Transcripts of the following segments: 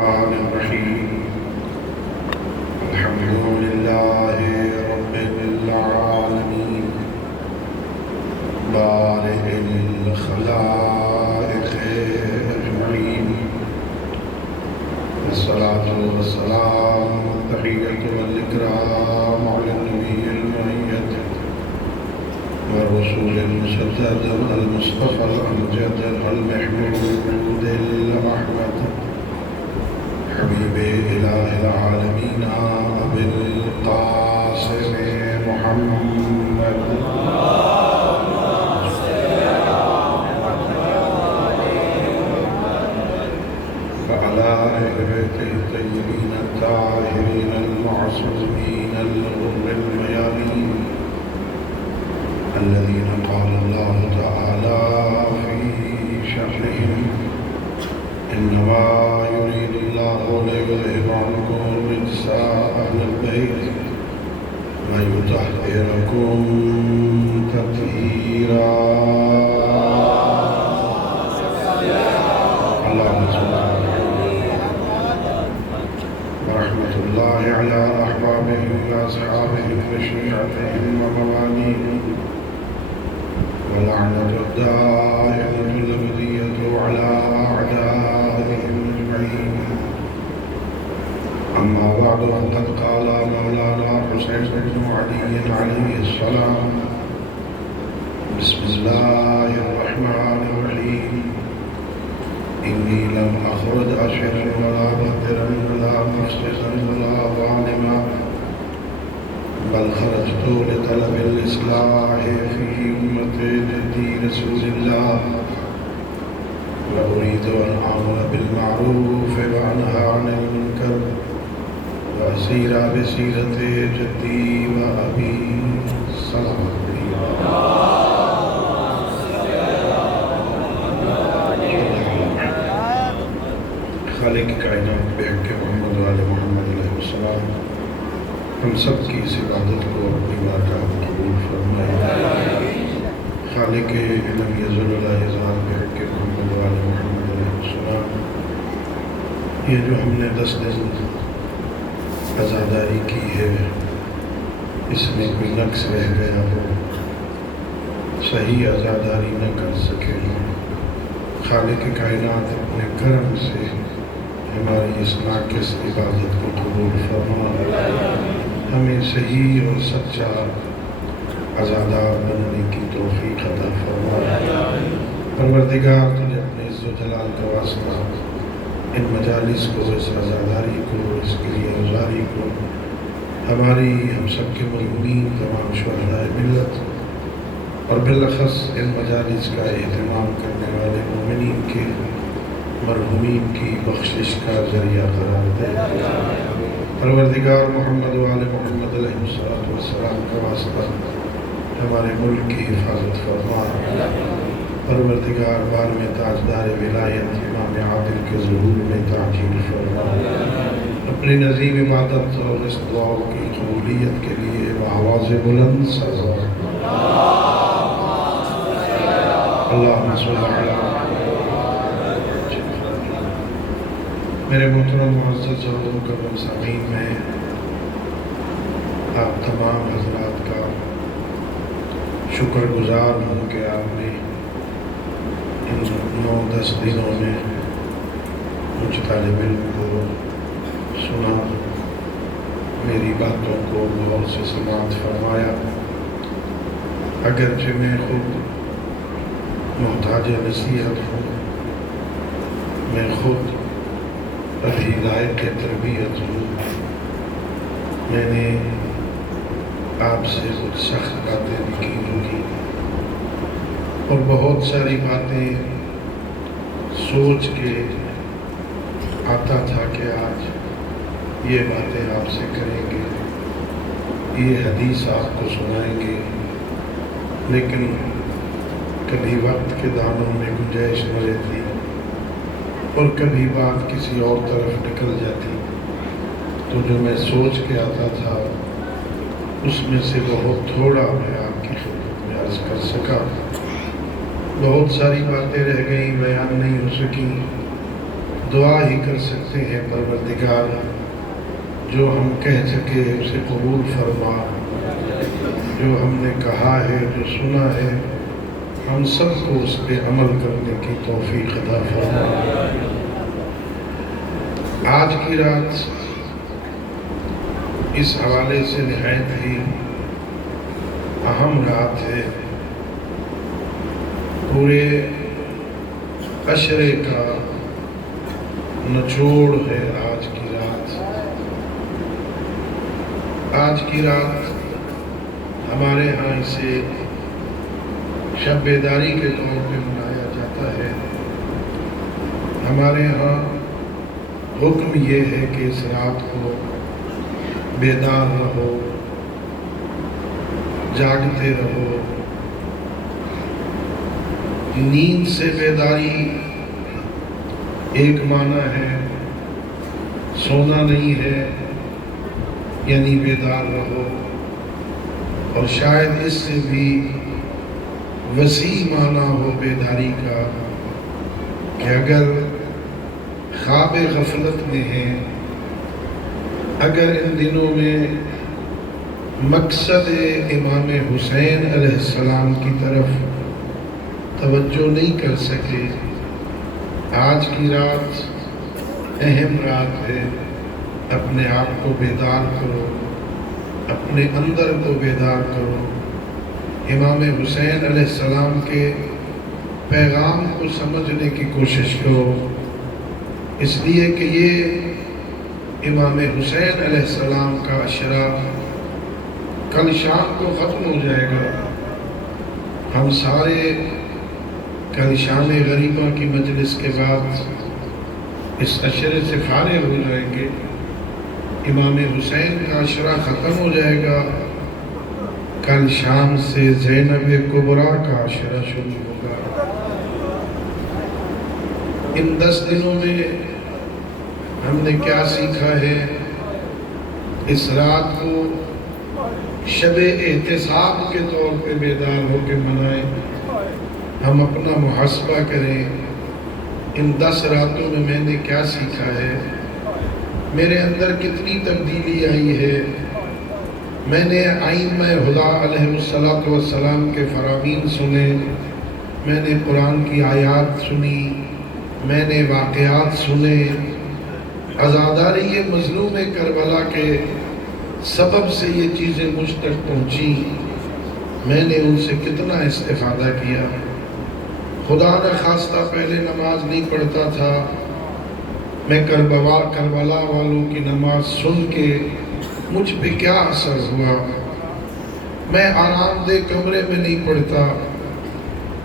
الرحمن الرحيم الحمد لله رب العالمين بارئ الخلائق أجمعين والصلاة والسلام والتحية والإكرام على النبي المؤيد والرسول المسدد المصطفى الأمجد المحمود الأحمد حبيب إله العالمين أبي القاسم محمد وعلى أهل بيته الطيبين الطاهرين المعصومين الغر الميامين الذين قال الله تعالى في شأنهم إنما يريد الله ليذهب عنكم الرجس أهل البيت ويطهركم تطهيرا. اللهم صل على ورحمة الله على أحبابهم وأصحابهم وشيعتهم ومواليهم ولعنة الدائمة الأبدية على أعدائهم أجمعين. أما بعد فقد قال مولانا حسين بن علي عليه السلام: بسم الله الرحمن الرحيم إني لم أخرج أشرا ولا بدرا ولا مفسدا ولا ظالما بل خرجت لطلب الإصلاح في أمة جدي رسول الله وأريد أن آمر بالمعروف وأنهى عن المنكر وأسير بسيرة جدي وأبي سلام خالق کائنات بحق محمد وآل محمد علیہ السلام ہم سب کی اس عبادت کو اپنی بارگاہ میں قبول فرمائے. خالق علم یزل لا یزال بحق محمد وآل محمد علیہ السلام یہ جو ہم نے 10 دن عزاداری کی ہے اس میں کوئی نقص رہ گیا ہو صحیح عزاداری نہ کر سکے خالق کائنات اپنے کرم سے ہماری اس ناقص عبادت کو قبول فرما ہمیں صحیح اور سچا عزادار بننے کی توفیق عطا فرما. پروردگار تجھے اپنے عز و جلال کا واسطہ ان مجالس کو اس عزاداری کو اس گریہ گزاری کو ہماری ہم سب کے مرحومین تمام شہداء ملت اور بالاخص ان مجالس کا اہتمام کرنے والے مومنین کے مرحومین کی بخشش کا ذریعہ قرار دے. پروردگار محمد وآل محمد علیہ السلام کا واسطہ ہمارے ملک کی حفاظت فرما. پروردگار بار میں تاجدار ولایت امام عادل کے ظہور میں تعجیل فرما. اپنی نظیم عبادت اور اس دعا کی قبولیت کے لیے بآواز بلند سزا اللہم صل علی. میرے محترم معزز اور مکرم سامعین، میں آپ تمام حضرات کا شکر گزار ہوں کہ آپ نے ان 9-10 دنوں میں مجھ طالب علم کو سنا، میری باتوں کو غور سے سماعت فرمایا. اگرچہ میں خود محتاج نصیحت ہوں، میں خود ابھی لائق تربیت ہوں، میں نے آپ سے کچھ سخت باتیں بھی کی ہوگی اور بہت ساری باتیں سوچ کے آتا تھا کہ آج یہ باتیں آپ سے کریں گے، یہ حدیث آپ کو سنائیں گے، لیکن کبھی وقت کے دامن میں گنجائش نہ رہتی اور کبھی بات کسی اور طرف نکل جاتی، تو جو میں سوچ کے آتا تھا اس میں سے بہت تھوڑا میں آپ کی خدمت میں عرض کر سکا. بہت ساری باتیں رہ گئیں، بیان نہیں ہو سکیں، دعا ہی کر سکتے ہیں پروردگار جو ہم کہہ سکے اسے قبول فرما، جو ہم نے کہا ہے، جو سنا ہے، ہم سب کو اس پہ عمل کرنے کی توفیق عطا فرما۔ آج کی رات اس حوالے سے نہایت ہی اہم رات ہے، پورے عشرے کا نچوڑ ہے آج کی رات۔ آج کی رات ہمارے ہاں اسے شب بیداری کے طور پہ منایا جاتا ہے۔ ہمارے ہاں حکم یہ ہے کہ اس رات کو بیدار رہو، جاگتے رہو۔ نیند سے بیداری ایک معنی ہے، سونا نہیں ہے، یعنی بیدار رہو، اور شاید اس سے بھی وسیع معنی ہو بیداری کا کہ اگر خواب غفلت میں ہیں، اگر ان دنوں میں مقصد امام حسین علیہ السلام کی طرف توجہ نہیں کر سکے، آج کی رات اہم رات ہے۔ اپنے آپ کو بیدار کرو، اپنے اندر کو بیدار کرو، امام حسین علیہ السلام کے پیغام کو سمجھنے کی کوشش کرو، اس لیے کہ یہ امام حسین علیہ السلام کا عشرہ کل شام کو ختم ہو جائے گا۔ ہم سارے کل شام غریبہ کی مجلس کے بعد اس عشرے سے فارغ ہو جائیں گے، امام حسین کا عشرہ ختم ہو جائے گا، کل شام سے زینب کبریٰ کا عشرہ شروع ہوگا۔ ان 10 دنوں میں ہم نے کیا سیکھا ہے؟ اس رات کو شب احتساب کے طور پہ بیدار ہو کے منائیں، ہم اپنا محاسبہ کریں۔ ان 10 راتوں میں میں نے کیا سیکھا ہے؟ میرے اندر کتنی تبدیلی آئی ہے؟ میں نے ائمہ ہدیٰ علیہ السلام کے فرامین سنے، میں نے قرآن کی آیات سنی، میں نے واقعات سنے، عزاداری مظلوم کربلا کے سبب سے یہ چیزیں مجھ تک پہنچی، میں نے ان سے کتنا استفادہ کیا۔ خدا نہ خواستہ پہلے نماز نہیں پڑھتا تھا، میں کربلا والوں کی نماز سن کے مجھ پہ کیا اثر ہوا۔ میں آرام دہ کمرے میں نہیں پڑھتا،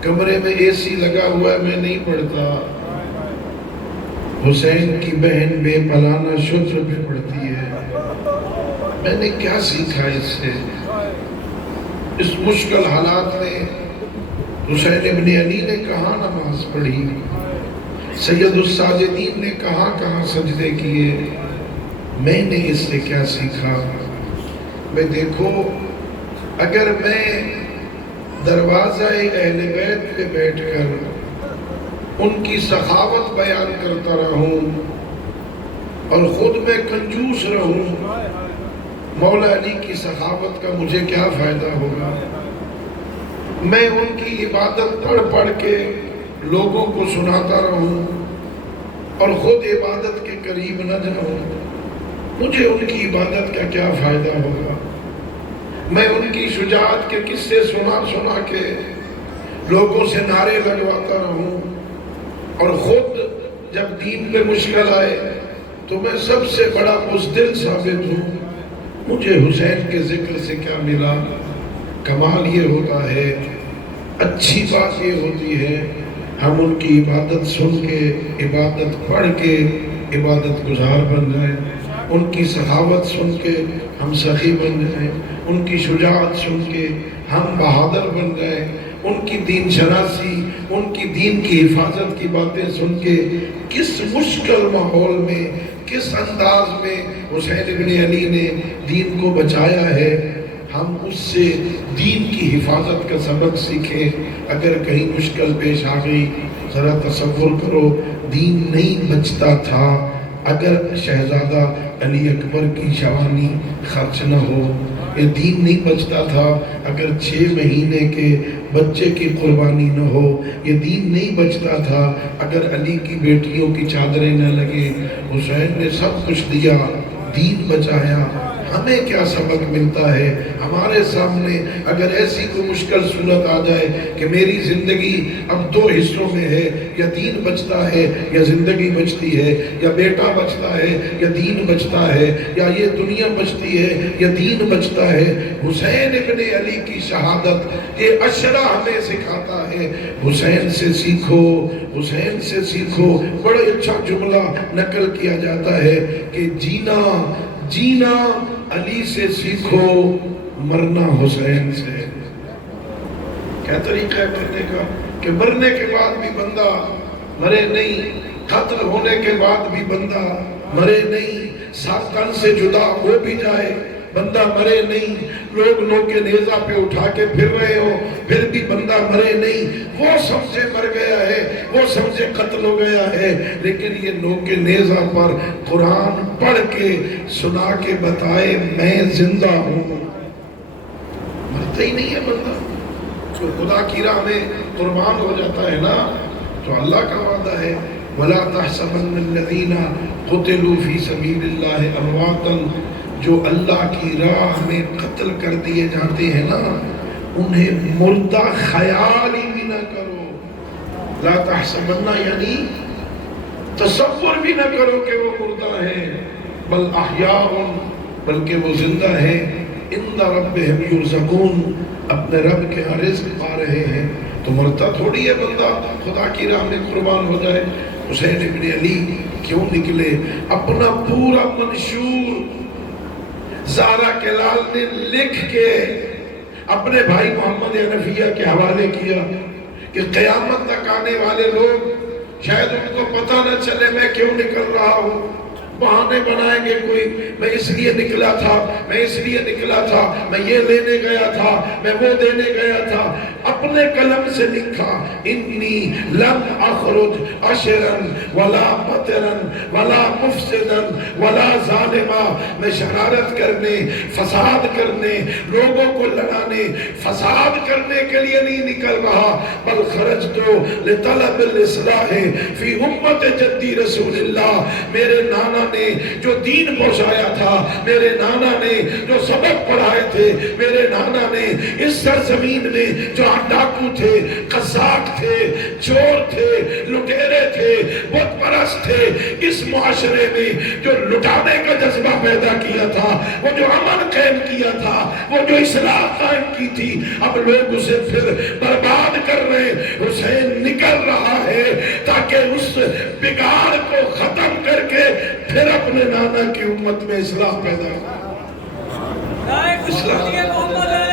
کمرے میں اے سی لگا ہوا ہے میں نہیں پڑھتا، حسین کی بہن بے پلانہ شجر پہ پڑھتی ہے۔ میں نے کیا سیکھا اس سے؟ اس مشکل حالات میں حسین ابن علی نے کہاں نماز پڑھی، سید الساجدین نے کہاں سجدے کیے، میں نے اس سے کیا سیکھا؟ میں دیکھو، اگر میں دروازہ اہل بیت پہ بیٹھ کر ان کی سخاوت بیان کرتا رہوں اور خود میں کنجوس رہوں، مولا علی کی سخاوت کا مجھے کیا فائدہ ہوگا؟ میں ان کی عبادت پڑھ کے لوگوں کو سناتا رہوں اور خود عبادت کے قریب نہ جاؤں، مجھے ان کی عبادت کا کیا فائدہ ہوگا؟ میں ان کی شجاعت کے قصے سنا کے لوگوں سے نعرے لگواتا رہوں اور خود جب دین پہ مشکل آئے تو میں سب سے بڑا بزدل ثابت ہوں۔ مجھے حسین کے ذکر سے کیا ملا؟ کمال یہ ہوتا ہے، اچھی بات یہ ہوتی ہے، ہم ان کی عبادت سن کے، عبادت پڑھ کے عبادت گزار بن جائیں، ان کی سخاوت سن کے ہم سخی بن جائیں، ان کی شجاعت سن کے ہم بہادر بن جائیں، ان کی دین شناسی، ان کی دین کی حفاظت کی باتیں سن کے کس مشکل ماحول میں، کس انداز میں حسین ابن علی نے دین کو بچایا ہے، ہم اس سے دین کی حفاظت کا سبق سیکھیں۔ اگر کہیں مشکل پیش آ گئی، ذرا تصور کرو، دین نہیں بچتا تھا اگر شہزادہ علی اکبر کی جوانی خرچ نہ ہو، یہ دین نہیں بچتا تھا اگر 6 مہینے کے بچے کی قربانی نہ ہو، یہ دین نہیں بچتا تھا اگر علی کی بیٹیوں کی چادریں نہ لگے۔ حسین نے سب کچھ دیا، دین بچایا۔ ہمیں کیا سبق ملتا ہے؟ ہمارے سامنے اگر ایسی کوئی مشکل صورت آ جائے کہ میری زندگی اب 2 حصوں میں ہے، یا دین بچتا ہے یا زندگی بچتی ہے، یا بیٹا بچتا ہے یا دین بچتا ہے، یا یہ دنیا بچتی ہے یا دین بچتا ہے، حسین ابن علی کی شہادت یہ اشرا ہمیں سکھاتا ہے۔ حسین سے سیکھو، حسین سے سیکھو۔ بڑا اچھا جملہ نقل کیا جاتا ہے کہ جینا علی سے سیکھو، مرنا حسین سے۔ کیا طریقہ ہے مرنے کا؟ کہ مرنے کے بعد بھی بندہ مرے نہیں، قتل ہونے کے بعد بھی بندہ مرے نہیں، ساتھ تن سے جدا ہو بھی جائے بندہ مرے نہیں، لوگ نوکے نیزہ پہ اٹھا کے پھر رہے ہو پھر بھی بندہ مرے نہیں۔ وہ سمجھے مر گیا ہے، وہ سمجھے قتل ہو گیا ہے، لیکن یہ نوکے نیزہ پر قرآن پڑھ کے سنا کے بتائے میں زندہ ہوں، مرتا ہی نہیں ہے بندہ۔ جو خدا کی راہ میں قربان ہو جاتا ہے نا، تو اللہ کا وعدہ ہے وَلَا تَحْسَبَنَّ الَّذِينَ قُتِلُوا فِي سَبِيلِ اللَّهِ أَمْوَاتًا، جو اللہ کی راہ میں قتل کر دیے جاتے ہیں نا، انہیں مردہ خیال ہی بھی نہ کرو۔ لا تحسبن یعنی تصور بھی نہ کرو کہ وہ مردہ ہیں، بل احیاء، بلکہ وہ زندہ ہیں، عند ربہم یرزقون، اپنے رب کے ہاں رزق پا رہے ہیں۔ تو مرتا تھوڑی ہے بندہ خدا کی راہ میں قربان ہو جائے۔ حسین ابن علی کیوں نکلے؟ اپنا پورا منشور زہرا کے لال نے لکھ کے اپنے بھائی محمد حنفیہ کے حوالے کیا کہ قیامت تک آنے والے لوگ شاید ان کو پتہ نہ چلے میں کیوں نکل رہا ہوں، بہانے بنائیں گے کوئی، میں اس لیے نکلا تھا، میں اس لیے نکلا تھا، میں یہ لینے گیا تھا، میں وہ دینے گیا تھا۔ اپنے قلم سے لکھا انی لم اخرج عشرا ولا بطرا ولا مفسدا ولا ظالما، میں شرارت کرنے، فساد کرنے، لوگوں کو لڑانے، فساد کرنے کے لیے نہیں نکل رہا، بل خرجت لطلب الاصلاح فی امت جدی رسول اللہ، میرے نانا نے جو دین پہنچایا تھا، میرے نانا نے جو سبق پڑھائے تھے، میرے نانا نے اس سرزمین میں جو ڈاکو تھے، قزاق تھے، چور تھے، لٹیرے تھے، بت پرست تھے، اس معاشرے میں جو لٹانے کا جذبہ پیدا کیا تھا، وہ جو امن قائم کیا تھا، وہ جو اصلاح قائم کی تھی، اب لوگ اسے پھر برباد کر رہے۔ حسین نکل رہا ہے تاکہ اس بگاڑ کو ختم کر کے پھر اپنے نانا کی امت میں اصلاح پیدا ہو۔ اللہم صلی علی محمد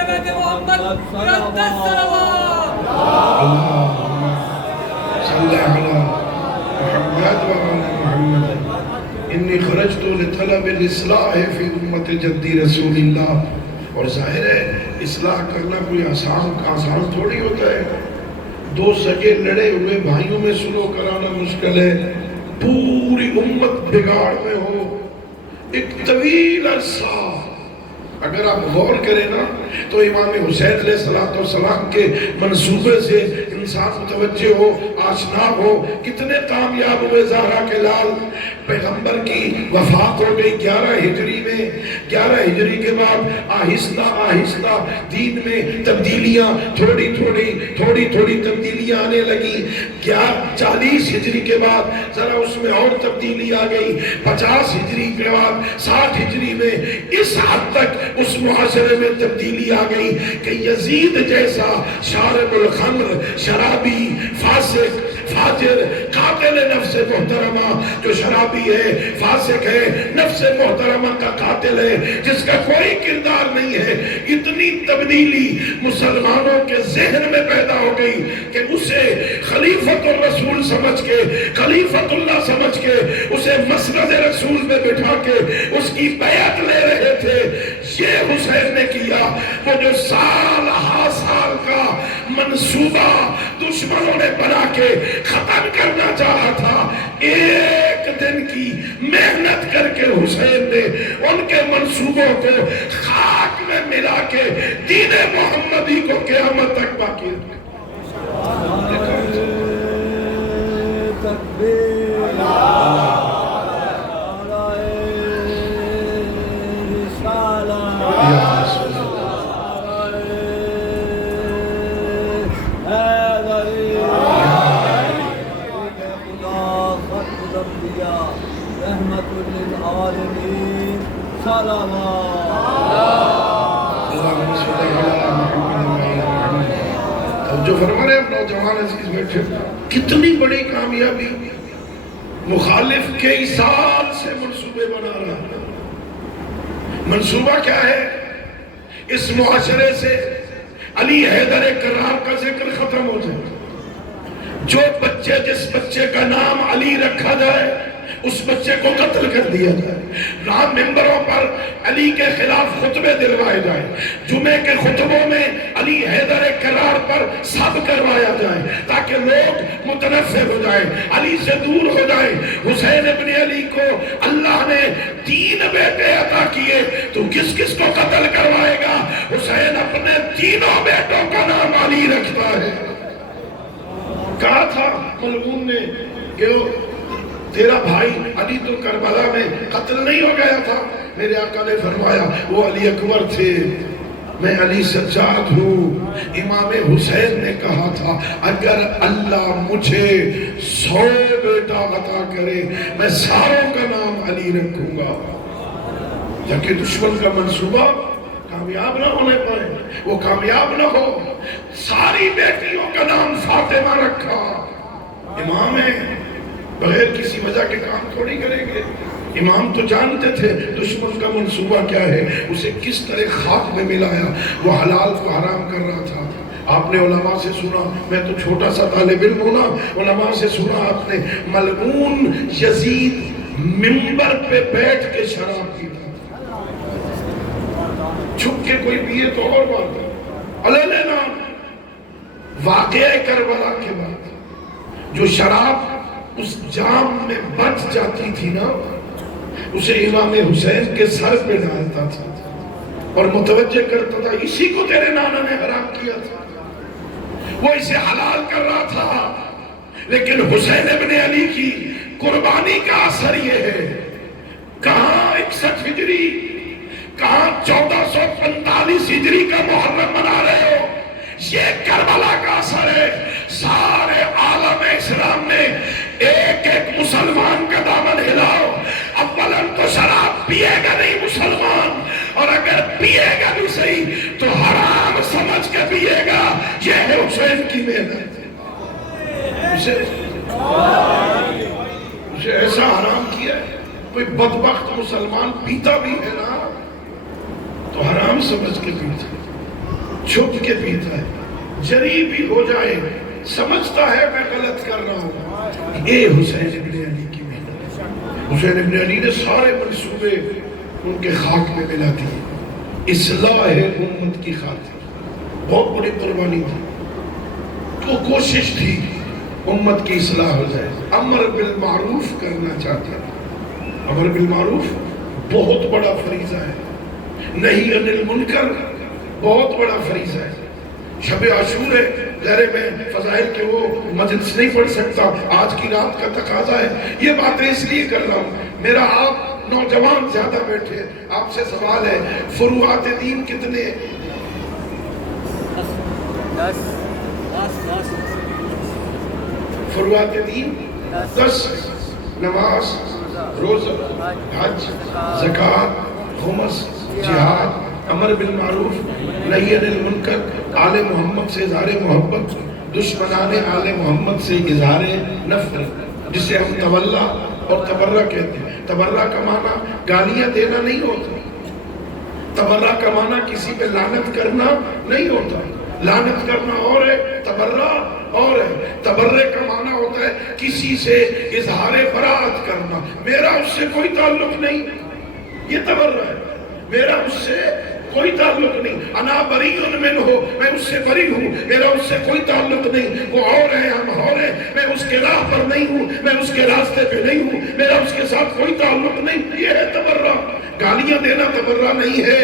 وعلی محمد انی خرجت لطلب الاصلاح فی امت جدی رسول اللہ۔ اور ظاہر ہے اصلاح کرنا کوئی آسان تھوڑی ہوتا ہے، 2 سگے لڑے ہوئے بھائیوں میں سلو کرانا مشکل ہے، پوری امت بگاڑ میں ہو ایک طویل عرصہ۔ اگر آپ غور کریں نا تو امام حسین علیہ السلام کے منصوبے سے انسان متوجہ ہو، آشنا ہو، کتنے کامیاب ہوئے زہرا کے لال۔ پیغمبر کی وفات ہو گئی 11 ہجری میں، 11 ہجری کے بعد آہستہ آہستہ دین میں تبدیلیاں تھوڑی تبدیلیاں آنے لگی۔ 40 ہجری کے بعد ذرا اس میں اور تبدیلی آ گئی، 50 ہجری کے بعد 60 ہجری میں اس حد تک اس معاشرے میں تبدیلی آ گئی کہ یزید جیسا شارب الخمر، شرابی، فاسق، فاجر، قاتل نفس محترمہ، جو شرابی ہے، فاسق ہے، نفس محترمہ کا قاتل ہے، جس کا کوئی کردار نہیں ہے، اتنی تبدیلی مسلمانوں کے ذہن میں پیدا ہو گئی کہ اسے خلیفۃ الرسول سمجھ کے، خلیفۃ اللہ سمجھ کے، اسے مسند رسول میں بٹھا کے اس کی بیعت لے رہے تھے۔ یہ حسین نے کیا، وہ جو سال ہا سال کا منصوبہ دشمنوں نے بنا کے ختم کرنا چاہا تھا، ایک دن کی محنت کر کے حسین نے ان کے منصوبوں کو خاک میں ملا کے دین محمدی کو قیامت تک باقی رکھا۔ جو فرما رہے ہیں نوجوان عزیز بیٹھے، کتنی بڑی کامیابی، مخالف کئی سال سے منصوبے بنا رہا ہے۔ منصوبہ کیا ہے؟ اس معاشرے سے علی حیدر کرار کا ذکر ختم ہو جائے، جو بچے جس بچے کا نام علی رکھا جائے اس بچے کو قتل کر دیا جائے، رام ممبروں پر علی کے خلاف خطبے دلوائے جائیں، جمعے کے خطبوں میں علی حیدر کرار پر سب کروایا جائے تاکہ لوگ متنفر ہو جائیں، علی سے دور ہو جائیں۔ حسین ابن علی کو اللہ نے 3 بیٹے عطا کیے، تو کس کس کو قتل کروائے گا؟ حسین اپنے 3 بیٹوں کا نام علی رکھتا ہے۔ کہا تھا ملعون نے کہ تیرا بھائی علی تو کربلا میں قتل نہیں ہو گیا تھا؟ میرے آقا نے فرمایا وہ علی اکبر تھے، میں علی سجاد ہوں۔ امام حسین نے کہا تھا اگر اللہ مجھے 100 بیٹا عطا کرے میں ساروں کا نام علی رکھوں گا، تاکہ دشمن کا منصوبہ کامیاب نہ ہونے پائے، وہ کامیاب نہ ہو۔ ساری بیٹیوں کا نام فاطمہ رکھا۔ امام ہے، بغیر کسی وجہ کے کام تھوڑی کریں گے۔ امام تو جانتے تھے دشمن کا منصوبہ کیا ہے، اسے کس طرح خاک میں ملایا، وہ حلال کو حرام کر رہا تھا۔ آپ نے علماء سے سنا، میں تو چھوٹا سا طالب علم ہونا، علماء سے سنا آپ نے ملعون یزید منبر پہ بیٹھ کے شراب پیتا تھا، چھپ کے کوئی پیے تو اور بات ہے، علینا واقعہ کربلا کے بعد جو شراب اس جام میں بچ جاتی تھی نا، اسے امام حسین کے سر پہ ڈالتا تھا اور متوجہ کرتا تھا اسی کو تیرے نانا نے حرام کیا تھا، وہ اسے حلال کر رہا تھا۔ لیکن حسین ابن علی کی قربانی کا اثر یہ ہے، کہاں 61 ہجری، کہاں 1445 ہجری کا محرم منا رہے ہو، یہ کربلا کا اثر ہے۔ سارے عالم اسلام میں ایک ایک مسلمان کا دامن ہلاؤ، اولاً تو شراب پیے گا نہیں مسلمان، اور اگر پیے گا بھی صحیح تو حرام سمجھ کے پیے گا۔ یہ ہے حسین کی محنت، اسے ایسا حرام کیا ہے۔ کوئی بدبخت مسلمان پیتا بھی ہے نا تو حرام سمجھ کے پیتا ہے، چھپ کے پیتا ہے، جری بھی ہو جائے سمجھتا ہے میں غلط کر رہا ہوں۔ اے حسین ابن علی کی محنت، حسین ابن علی نے سارے منصوبے ان کے خاک میں ملا دیے، اصلاح امت کی خاطر بہت بڑی قربانی تھی، تو کوشش تھی امت کی اصلاح ہو جائے۔ امر بالمعروف کرنا چاہتا تھا، امر بالمعروف بہت بڑا فریضہ ہے، نہی عن المنکر بہت بڑا فریضہ ہے۔ شب عاشور ہے، ظاہر میں فضائل کے وہ مجلس نہیں پڑھ سکتا، آج کی رات کا تقاضا ہے، یہ باتیں اس لیے کر رہا ہوں۔ میرا آپ نوجوان زیادہ بیٹھے، آپ سے سوال ہے فروعات دین کتنے؟ 10 فروعات دین 10، نماز، روزہ، حج، زکوٰۃ، خمس، جہاد، امر بالمعروف، نہی عن المنکر، آل محمد سے اظہار محبت، دشمنان آل محمد سے اظہار نفرت، جسے ہم تولا اور تبرہ کہتے ہیں۔ تبرہ کا معنی گالیاں دینا نہیں ہوتا، تبرہ کا معنی کسی پہ لعنت کرنا نہیں ہوتا، لعنت کرنا اور ہے، تبرہ اور ہے۔ تبرہ کا معنی ہوتا ہے کسی سے اظہار برات کرنا، میرا اس سے کوئی تعلق نہیں، یہ تبرہ ہے، میرا اس سے کوئی تعلق نہیں. انا بریء منہ، میں اس سے بری ہوں، میرا اس سے کوئی تعلق نہیں. وہ اور ہے، ہم اور ہیں، میں اس کے راہ پر نہیں ہوں، میں اس کے راستے پہ نہیں ہوں، میرا اس کے ساتھ کوئی تعلق نہیں. یہ ہے تبرہ. گالیاں دینا تبرہ نہیں ہے،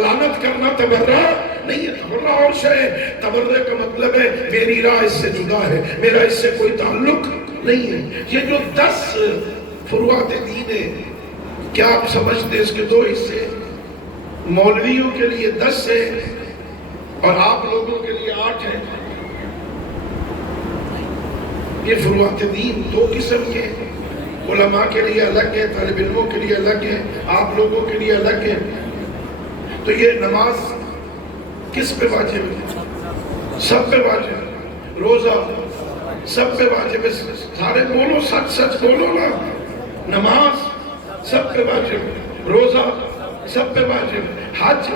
لعنت کرنا تبرہ نہیں ہے. تبرہ اور شے. تبرہ کا مطلب ہے میری راہ اس سے جدا ہے، میرا اس سے کوئی تعلق نہیں ہے. یہ جو 10 فروعات دین ہے، کیا آپ سمجھتے ہیں اس کے 2 حصے؟ مولویوں کے لیے 10 ہے اور آپ لوگوں کے لیے 8 ہے. یہ فروعات دین 2 قسم کے، علماء کے لیے الگ ہے، طالب علموں کے لیے الگ ہے، آپ لوگوں کے لیے الگ ہے. تو یہ نماز کس پہ واجب ہے؟ سب پہ واجب ہے. روزہ سب پہ واجب ہے. سارے بولو، سچ سچ بولو نا. نماز سب پہ واجب ہے، روزہ سب پہ واجب ہے، حج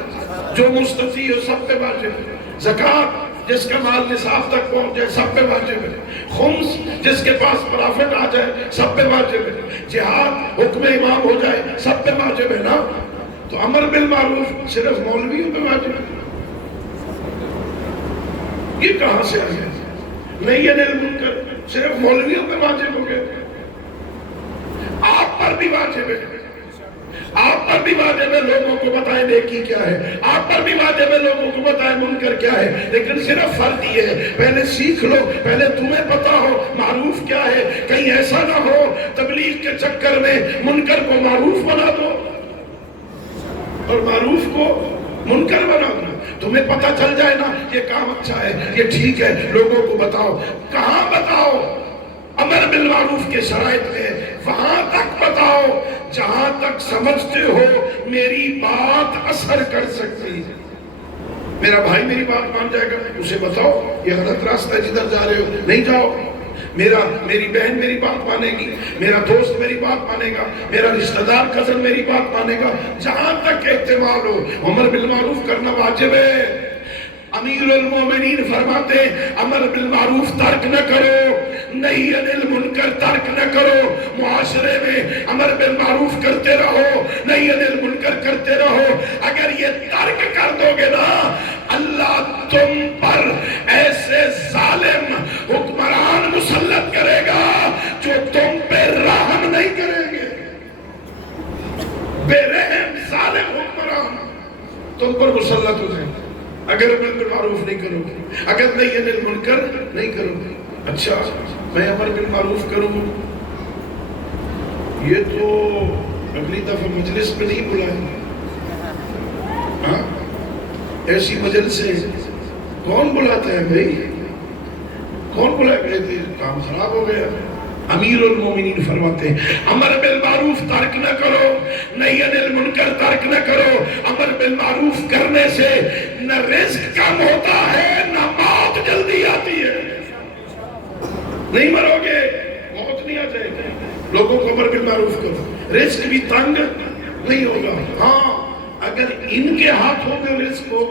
جو مستطیع ہو سب پہ واجب ہے، زکوٰۃ جس کا مال نصاب تک پہنچ جائے سب پہ واجب ہے، خمس جس کے پاس پرافٹ آ جائے سب پہ واجب ہے، جہاد حکم امام ہو جائے سب پہ واجب ہے نا. تو امر بالمعروف صرف مولویوں پہ واجب ہے. یہ کہاں سے آ گیا؟ نہیں، یہ المنکر صرف مولویوں پہ واجب ہو گئے. آپ پر بھی واجب ہے، آپ پر بھی واجب ہے لوگوں کو بتائیں نیکی کیا ہے، آپ پر بھی واجب ہے لوگوں کو بتائیں منکر کیا ہے. لیکن صرف فرض یہ ہے پہلے سیکھ لو، پہلے تمہیں پتا ہو معروف کیا ہے. کہیں ایسا نہ ہو تبلیغ کے چکر میں منکر کو معروف بنا دو اور معروف کو منکر بنا دو. تمہیں پتا چل جائے نا یہ کام اچھا ہے، یہ ٹھیک ہے، لوگوں کو بتاؤ. کہاں بتاؤ؟ امر بالمعروف کے شرائط میں وہاں تک بتاؤ جہاں تک سمجھتے ہو میری بات اثر کر سکتی ہے. میرا بھائی میری بات مان جائے گا، اسے بتاؤ یہ غلط راستہ ہے جدھر جا رہے ہو، نہیں جاؤ. میری بہن میری بات مانے گی، میرا دوست میری بات مانے گا، میرا رشتہ دار کزن میری بات مانے گا. جہاں تک احتمال ہو امر بالمعروف کرنا واجب ہے. امیر المومنین فرماتے ہیں امر بالمعروف ترک نہ کرو، نہی عن المنکر ترک نہ کرو. معاشرے میں امر بالمعروف کرتے رہو، نہی عن المنکر کرتے رہو. اگر یہ ترک کر دو گے نا اللہ تم پر ایسے ظالم حکمران مسلط کرے گا جو تم پہ رحم نہیں کریں گے. بے رحم ظالم حکمران تم پر مسلط ہو جائیں اگر امر بالمعروف نہیں کرو گے، اگر نہی عن المنکر نہیں کرو گے. اچھا میں امر بالمعروف کروں، یہ تو اگلی دفعہ مجلس پہ نہیں بلائیں. ہاں ایسی مجلس سے کون بلاتا ہے بھائی؟ کون بلائے؟ کہتے کام خراب ہو گیا. امیر المومنین فرماتے ہیں امر بالمعروف ترک نہ کرو، نہی عن المنکر ترک نہ کرو. امر بالمعروف کرنے سے نہ رزق کم ہوتا ہے نہ موت جلدی آتی ہے. نہیں مرو گے، موت نہیں آ جائے گی. لوگوں کو امر بالمعروف کرو، رزق بھی تنگ نہیں ہوگا. ہاں اگر ان کے ہاتھوں میں رزق ہو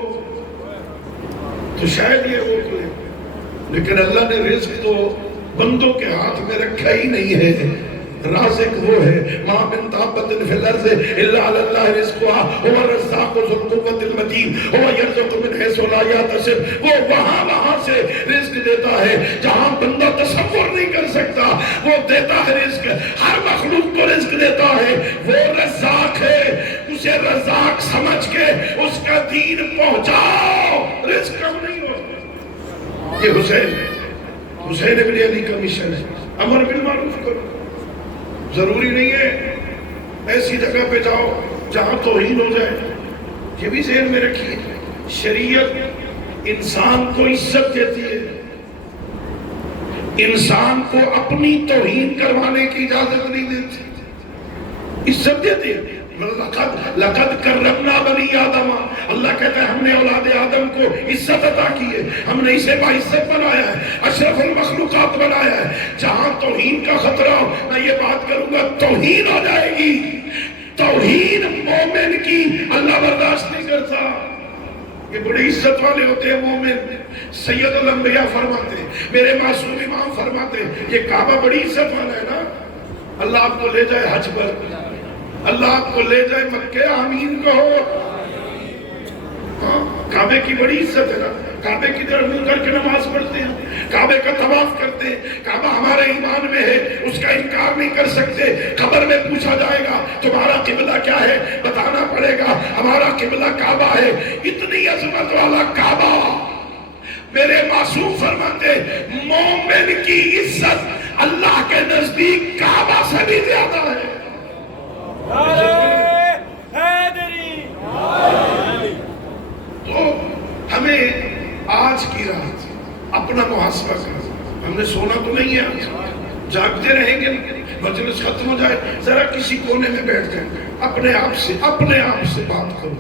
تو شاید یہ وہ کرے، لیکن اللہ نے رزق تو بندوں کے ہاتھ میں رکھا ہی نہیں ہے. رازق وہ ہے، ما من دابۃ فی الارض الا علی اللہ رزقها هو الرزاق ذو القوۃ المتین هو یرزق من حیث لا یحتسب. وہ وہاں سے رزق دیتا ہے جہاں بندہ تصور نہیں کر سکتا. وہ دیتا ہے رزق، ہر مخلوق کو رزق دیتا ہے. وہ رزاق ہے، اسے رزاق سمجھ کے اس کا دین پہنچاؤ. رزق کم نہیں ہوتا. یہ حسین ابن علی کا مشن ہے، امر بالمعروف کرو. ضروری نہیں ہے ایسی جگہ پہ جاؤ جہاں توہین ہو جائے. یہ بھی ذہن میں رکھیے شریعت انسان کو عزت دیتی ہے، انسان کو اپنی توہین کروانے کی اجازت نہیں دیتی، عزت دیتی ہے. لقد کرمنا بنی آدم، اللہ کہتا ہے ہم نے اولاد آدم کو عزت عطا کی ہے، ہم نے اسے باعزت بنایا ہے، اشرف المخلوقات بنایا ہے. جہاں توہین کا خطرہ ہو میں یہ بات کروں گا توہین ہو جائے گی. توہین مومن کی اللہ برداشت نہیں کرتا. یہ بڑی عزت والے ہوتے ہیں مومن. سید الانبیاء فرماتے ہیں، میرے معصوم امام فرماتے ہیں یہ کعبہ بڑی عزت والا ہے نا. اللہ آپ کو لے جائے حج پر، اللہ آپ کو لے جائے مکہ، آمین کہو. ہاں کعبے کی بڑی عزت ہے نا، کعبے کی طرف منہ کر کے نماز پڑھتے ہیں، کعبے کا طواف کرتے ہیں، کعبہ ہمارے ایمان میں ہے، اس کا انکار نہیں کر سکتے۔ قبر میں پوچھا جائے گا تمہارا قبلہ کیا ہے، بتانا پڑے گا ہمارا قبلہ کعبہ ہے۔ اتنی عظمت والا کعبہ، میرے معصوم فرماتے مومن کی عزت اللہ کے نزدیک کعبہ سے بھی زیادہ ہے۔ تو ہمیں آج کی رات اپنا محاسبہ کرنا، ہم نے سونا تو نہیں ہے، آج جاگتے رہیں گے، مجلس ختم ہو جائے ذرا کسی کونے میں بیٹھ جائیں، اپنے آپ سے بات کرو۔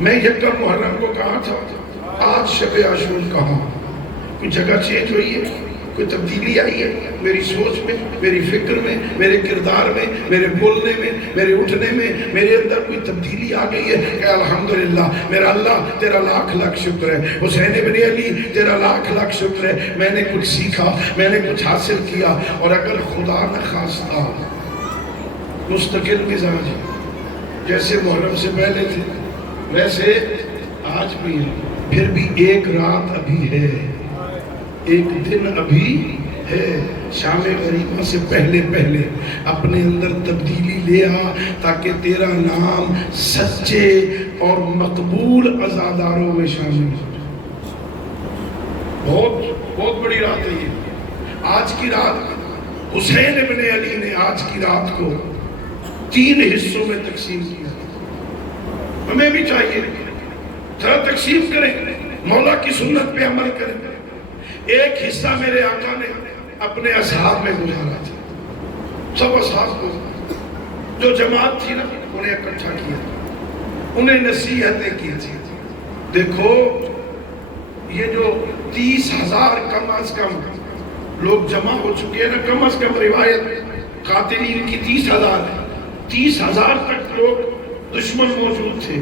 میں یکم محرم کو کہا تھا آج شب عاشور کہاں، کوئی جگہ چینج ہوئی ہے، کوئی تبدیلی آئی ہے میری سوچ میں، میری فکر میں، میرے کردار میں، میرے بولنے میں، میرے اٹھنے میں، میرے اندر کوئی تبدیلی آ گئی ہے کہ الحمدللہ میرا اللہ تیرا لاکھ لاکھ شکر ہے، حسین ابن علی تیرا لاکھ لاکھ شکر ہے، میں نے کچھ سیکھا، میں نے کچھ حاصل کیا۔ اور اگر خدا نہ خواستہ مستقل مزاج جیسے محرم سے پہلے تھے ویسے آج بھی ہے، پھر بھی ایک رات ابھی ہے، ایک دن ابھی ہے، شام غریبہ سے پہلے اپنے اندر تبدیلی لے آ تاکہ تیرا نام سچے اور مقبول عزاداروں میں شامل ہو۔ بہت بڑی رات ہے یہ۔ آج کی رات حسین ابن علی نے آج کی رات کو 3 حصوں میں تقسیم کیا۔ ہمیں بھی چاہیے ذرا تقسیم کریں، مولا کی سنت پہ عمل کریں۔ ایک حصہ میرے آقا نے اپنے اصحاب میں گزارا تھا، سب اصحاب کو جو جماعت تھی نا انہیں اکٹھا کیا، انہیں نصیحتیں کی تھی۔ دیکھو یہ جو 30,000 کم از کم لوگ جمع ہو چکے ہیں نا، کم از کم روایت قاتلین کی 30,000 ہے، 30,000 تک لوگ دشمن موجود تھے۔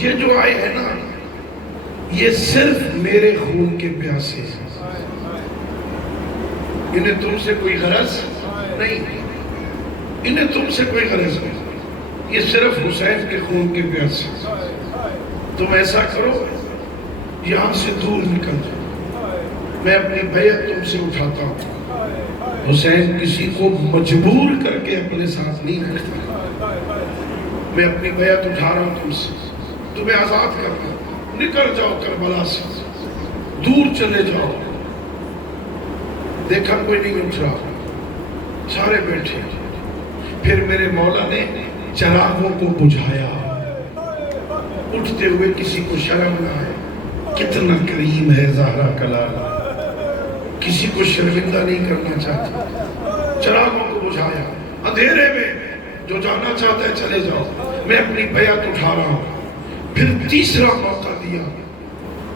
یہ جو آئے ہیں نا یہ صرف میرے خون کے پیاسے ہیں، انہیں تم سے کوئی غرض نہیں، انہیں تم سے کوئی غرض نہیں، یہ صرف حسین کے خون کے پیاسے ہیں۔ تم ایسا کرو یہاں سے دور نکل جاؤ، میں اپنی بیعت تم سے اٹھاتا ہوں۔ حسین کسی کو مجبور کر کے اپنے ساتھ نہیں رکھتا، میں اپنی بیعت اٹھا رہا ہوں تم سے، تمہیں آزاد کر رہا ہوں، نکل جاؤ کربلا سے، دور چلے جاؤ۔ دیکھا کوئی نہیں اٹھ رہا، سارے بیٹھے۔ پھر میرے مولا نے چراغوں کو بجھایا، اٹھتے ہوئے کسی کو شرم نہ آئے، کتنا کریم ہے زہرا کلالہ، کسی کو شرمندہ نہیں کرنا چاہتا۔ چراغوں کو بجھایا، اندھیرے میں جو جانا چاہتا ہے چلے جاؤ، میں اپنی بیعت اٹھا رہا ہوں۔ پھر تیسرا موقع دیا،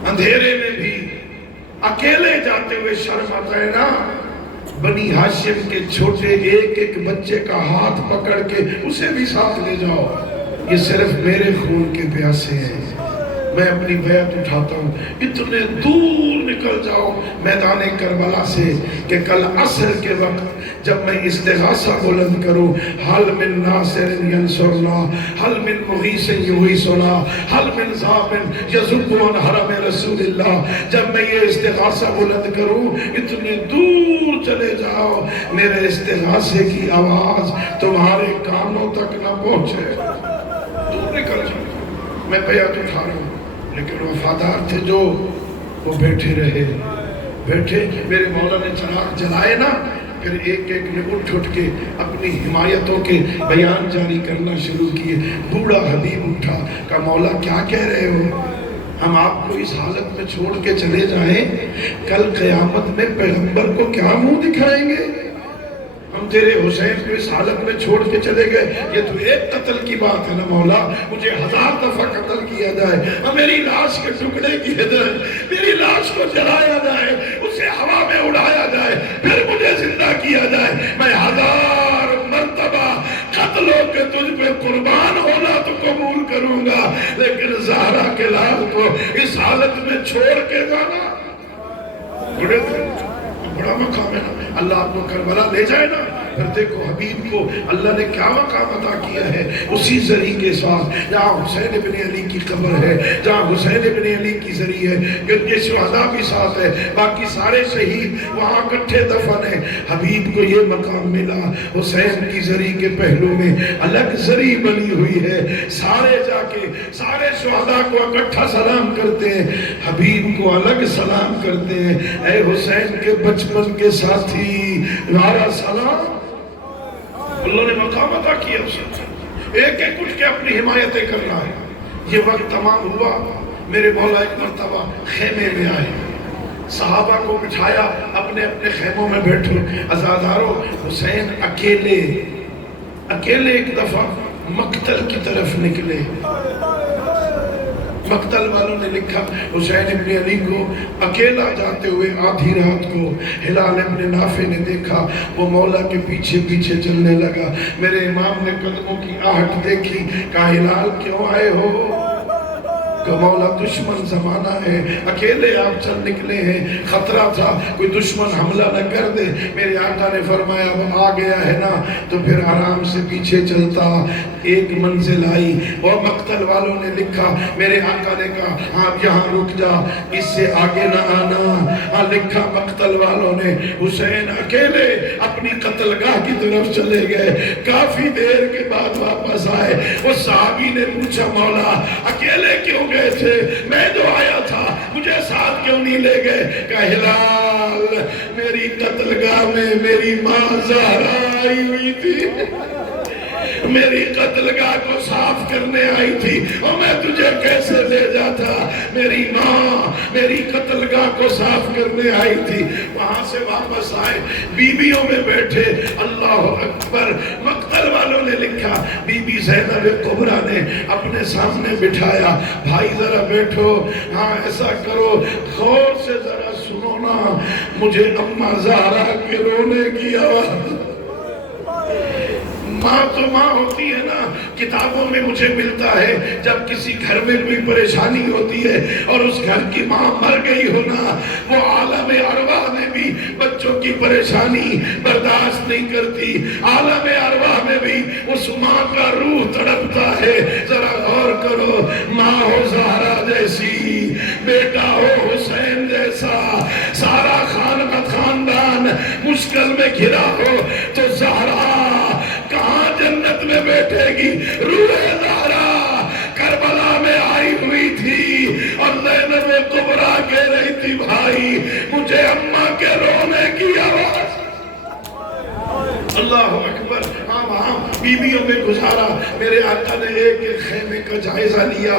اندھیرے میں بھی اکیلے جاتے ہوئے شرم آتا ہے نا، بنی ہاشم کے چھوٹے ایک ایک بچے کا ہاتھ پکڑ کے اسے بھی ساتھ لے جاؤ، یہ صرف میرے خون کے پیاسے ہیں، میں اپنی بیعت اٹھاتا ہوں۔ اتنے دور نکل جاؤ میدان کربلا سے کہ کل عصر کے وقت جب میں استغاثہ بلند کروں، حل من ناصر ینصرنا، حل من مغیث یغیثنا، حل من ذابن یذب عن حرم رسول اللہ، جب میں یہ استغاثہ بلند کروں اتنے دور چلے جاؤ میرے استغاثے کی آواز تمہارے کانوں تک نہ پہنچے، دور نکل جاؤ۔ میں بیعت اٹھا رہا ہوں، لیکن وفادار تھے جو وہ بیٹھے رہے، بیٹھے۔ میرے مولا نے چراغ جلائے نا، پھر ایک ایک نے اٹھ کے اپنی حمایتوں کے بیان جاری کرنا شروع کیے۔ بوڑھا حبیب اٹھا، کہا مولا کیا کہہ رہے ہو، ہم آپ کو اس حالت میں چھوڑ کے چلے جائیں، کل قیامت میں پیغمبر کو کیا منہ دکھائیں گے؟ ہم تیرے حسین کو اس حالت میں چھوڑ کے چلے گئے، یہ تو ایک قتل کی بات ہے نا مولا، مجھے 1000 دفعہ قتل کیا جائے، اور میری لاش کے ٹکڑے کیے جائے، میری لاش کو جلایا جائے، اسے ہوا میں اڑایا جائے، پھر مجھے زندہ کیا جائے، میں 1000 مرتبہ قتلوں کے تجھ پہ قربان ہونا تو قبول کروں گا، لیکن زہرا کے لال کو اس حالت میں چھوڑ کے جانا بڑا مقام ہے نا۔ اللہ آپ کو کربلا لے جائے نا، پھر دیکھو حبیب کو اللہ نے کیا مقام عطا کیا ہے اسی زری کے ساتھ، جہاں حسین ابن علی کی قبر ہے، جہاں حسین ابن علی کی زری ہے، کہ شہداء بھی ساتھ ہے، باقی سارے شہید وہاں اکٹھے دفن ہیں، حبیب کو یہ مقام ملا۔ حسین کی زری کے پہلو میں الگ زری بنی ہوئی ہے، سارے جا کے سارے شہداء کو اکٹھا سلام کرتے ہیں، حبیب کو الگ سلام کرتے ہیں۔ اے حسین کے بچپن کے ساتھی ہمارا سلام، اللہ نے مقام عطا کیا اسے، ایک ایک اٹھ کے اپنی حمایتیں کر رہا ہے۔ یہ وقت تمام ہوا، میرے مولا ایک مرتبہ خیمے میں آئے، صحابہ کو بٹھایا، اپنے اپنے خیموں میں بیٹھو، عزادارو حسین اکیلے ایک دفعہ مقتل کی طرف نکلے۔ مقتل والوں نے لکھا حسین ابن علی کو اکیلا جاتے ہوئے آدھی رات کو ہلال ابن نافع نے دیکھا، وہ مولا کے پیچھے پیچھے چلنے لگا۔ میرے امام نے قدموں کی آہٹ دیکھی، کہا ہلال کیوں آئے ہو؟ کہ مولا دشمن زمانہ ہے، اکیلے آپ چل نکلے ہیں، خطرہ تھا کوئی دشمن حملہ نہ کر دے۔ میرے آقا نے فرمایا اب آ گیا ہے نا تو پھر آرام سے پیچھے چلتا۔ ایک منزل آئی اور مقتل والوں نے لکھا، میرے آقا نے کہا آپ یہاں رک جا، اس سے آگے نہ آنا۔ لکھا مقتل والوں نے حسین اکیلے اپنی قتل گاہ کی طرف چلے گئے، کافی دیر کے بعد واپس آئے۔ وہ صحابی نے پوچھا مولا اکیلے کیوں گئے تھے؟ میں جو آیا تھا مجھے ساتھ کیوں نہیں لے گئے؟ کہ ہلال میری قتل گاہ میں میری ماں زہرا آئی ہوئی تھی، میری قتل گاہ کو صاف کرنے آئی تھی، اور میں تجھے کیسے لے جاتا؟ میری ماں میری قتل گاہ کو صاف کرنے آئی تھی۔ وہاں سے واپس آئے، بیویوں میں بیٹھے، اللہ اکبر۔ مقتل والوں نے لکھا بی بی زینب کبریٰ نے اپنے سامنے بٹھایا، بھائی ذرا بیٹھو، ہاں ایسا کرو، غور سے ذرا سنو نا، مجھے اماں زہرا کے رونے کی آواز۔ ماں تو ماں ہوتی ہے نا، کتابوں میں مجھے ملتا ہے جب کسی گھر میں کوئی پریشانی ہوتی ہے اور اس گھر کی ماں مر گئی ہو نا، وہ عالم ارواح میں بھی بچوں کی پریشانی برداشت نہیں کرتی، عالم ارواح میں بھی اس ماں کا روح تڑپتا ہے۔ ذرا غور کرو، ماں ہو زہرا جیسی، بیٹا ہو حسین جیسا، سارا خاندان مشکل میں گھرا ہو تو زہرا کہاں جنت میں بیٹھے گی؟ روح زہرا کربلا میں آئی ہوئی تھی اور زینب کبریٰ کہہ رہی تھی بھائی مجھے اماں کے رونے کی آواز۔ اللہ اکبر۔ وہاں بیویوں میں گزارا۔ میرے آقا نے ایک ایک خیمے کا جائزہ لیا۔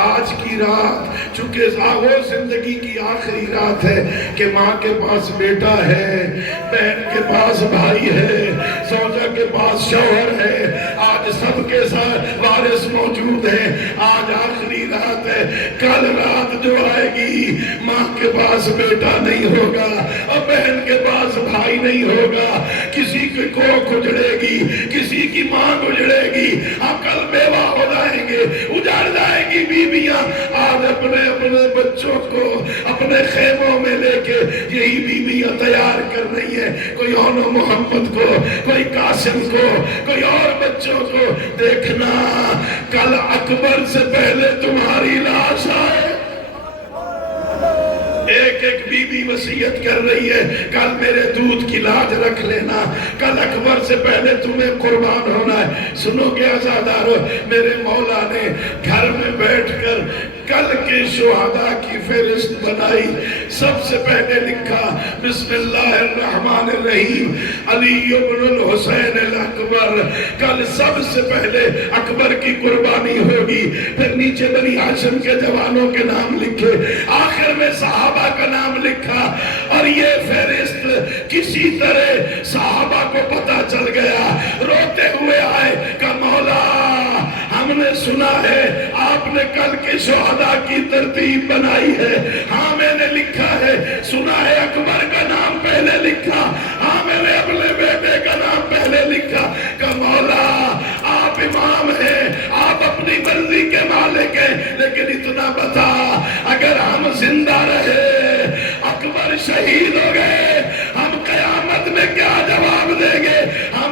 آج کی رات چونکہ وہ زندگی کی آخری رات ہے کہ ماں کے پاس بیٹا ہے، بہن کے پاس بھائی ہے، زوجہ کے پاس شوہر ہے، آج سب کے ساتھ وارث موجود ہیں، آج آخری رات ہے۔ کل رات جو آئے گی ماں کے پاس بیٹا نہیں ہوگا اور بہن کے پاس بھائی نہیں ہوگا، کسی کی کوکھ اجڑے گی، کسی کی ماں اجڑے گی، عقل بیوہ ہو جائیں گے، اجڑ جائیں گی بیویاں۔ آج اپنے بچوں کو اپنے خیموں میں لے کے یہی بیویاں تیار کر رہی ہیں، کوئی اونو محمد کو، کوئی قاسم کو، کوئی اور بچوں کو۔ دیکھنا کل اکبر سے پہلے تمہاری لاش آئے۔ ایک ایک بی بی وصیت کر رہی ہے کل میرے دودھ کی لاج رکھ لینا، کل اکبر سے پہلے تمہیں قربان ہونا ہے۔ سنو گے عزادارو، میرے مولا نے گھر میں بیٹھ کر کل کے شہداء کی فہرست بنائی۔ سب سے پہلے لکھا بسم اللہ الرحمن الرحیم علی بن الحسین الاکبر، کل سب سے پہلے اکبر کی قربانی ہوگی۔ پھر نیچے بنی ہاشم کے جوانوں کے نام لکھے، آخر میں صحابہ کا نام لکھا، اور یہ فہرست کسی طرح صحابہ کو پتہ چل گیا، روتے ہوئے آئے کہ مولا ہم نے سنا ہے آپ نے کل کے شہداء کی ترتیب بنائی ہے، ہاں میں نے لکھا ہے، سنا ہے اکبر کا نام پہلے لکھا، ہاں میں نے اپنے بیٹے کا نام پہلے لکھا، کہ مولا آپ امام ہیں، آپ اپنی مرضی کے مالک ہیں، لیکن اتنا بتا اگر ہم زندہ رہے، اکبر شہید ہو گئے، ہم قیامت میں کیا جواب دیں گے؟ ہم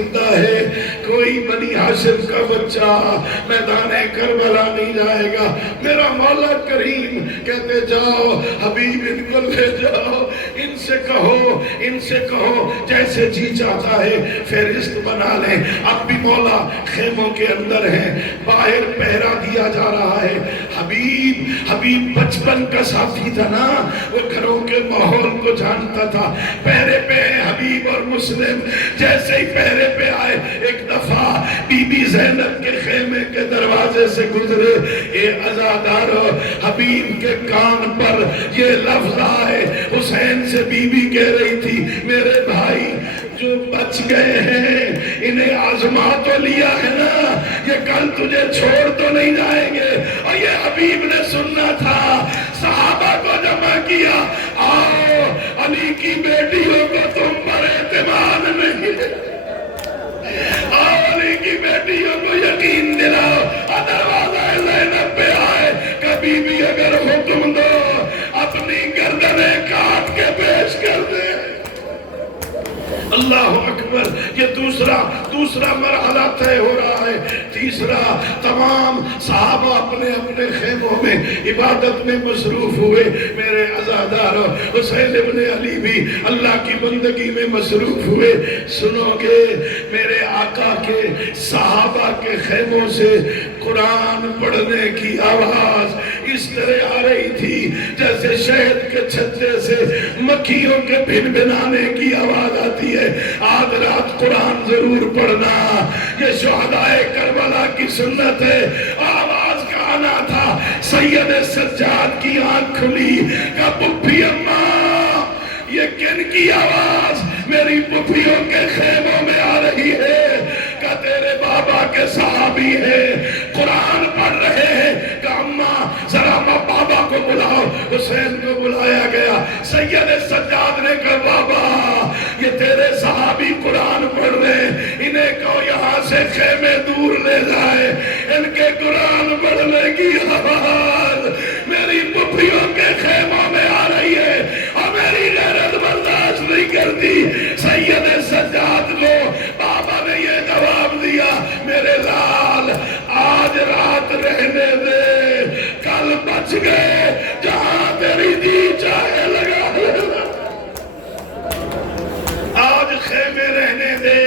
زندہ ہے، کوئی بنی ہاشم کا بچہ میدان کربلا نہیں جائے گا۔ میرا مولا کریم کہتے جاؤ حبیب ان کو لے جاؤ، ان سے کہو جیسے جی چاہتا ہے فہرست بنا لیں۔ اب بھی مولا خیموں کے اندر ہیں، باہر پہرا دیا جا رہا ہے۔ حبیب بچپن کا ساتھی تھا نا، وہ گھروں کے ماحول کو جانتا تھا۔ پہرے پہ ہیں حبیب اور مسلم، جیسے ہی پہرے پہ آئے ایک دفعہ بی بی زینب کے خیمے کے دروازے سے گزرے، اے عزادارو، حبیب کے کان پر یہ لفظ آئے۔ حسین سے بی بی کہہ رہی تھی میرے بھائی جو بچ گئے ہیں انہیں آزما تو لیا ہے نا، یہ کل تجھے چھوڑ تو نہیں جائیں گے۔ اور یہ حبیب نے سننا تھا۔ صحابہ کو جمع کیا، آؤ علی کی بیٹیوں کو تم پر اعتماد نہیں، آؤ علی کی بیٹیوں کو یقین دلاؤ۔ دروازہ زینب پہ آئے، کبھی بھی اگر حکم دو اپنی گردنیں کاٹ کے پیش کر دے۔ اللہ اکبر، یہ دوسرا مرحلہ طے ہو رہا ہے۔ تیسرا، تمام صحابہ اپنے اپنے خیموں میں عبادت میں مصروف ہوئے۔ میرے عزادارو، حسین ابن علی بھی اللہ کی بندگی میں مصروف ہوئے۔ سنو گے میرے آقا کے صحابہ کے خیموں سے قرآن پڑھنے کی آواز اس طرح آ رہی تھی جیسے شہد کے چھتے سے مکھیوں کے بھن بھنانے کی آواز آتی ہے۔ آج رات قرآن ضرور پڑھنا، یہ شہدائے کربلا کی سنت ہے۔ آواز کا آنا تھا، سید سجاد کی آنکھ کھلی، کہا پھپھی اماں یہ کن کی آواز میری پھپھیوں کے خیموں میں آ رہی ہے؟ کہ تیرے بابا کے صحابی ہیں، قرآن پڑھ رہے ہیں۔ کہ اماں ذرا بابا کو بلاؤ۔ حسین کو بلایا گیا۔ سید سجاد نے کہا بابا یہ تیرے صحابی قرآن پڑھ رہے ہیں، انہیں کہو یہاں سے خیمے دور لے جائے، ان کے قرآن پڑھنے کی آواز میری پھپھیوں کے خیموں میں آ رہی ہے اور میری غیرت برداشت نہیں کرتی۔ سید سجاد کو بابا نے یہ جواب دیا، میرے لال آج رات رہنے دے، کل بچ گئے جہاں تیری جی چاہے لگا لینا۔ آج خیمے رہنے دے،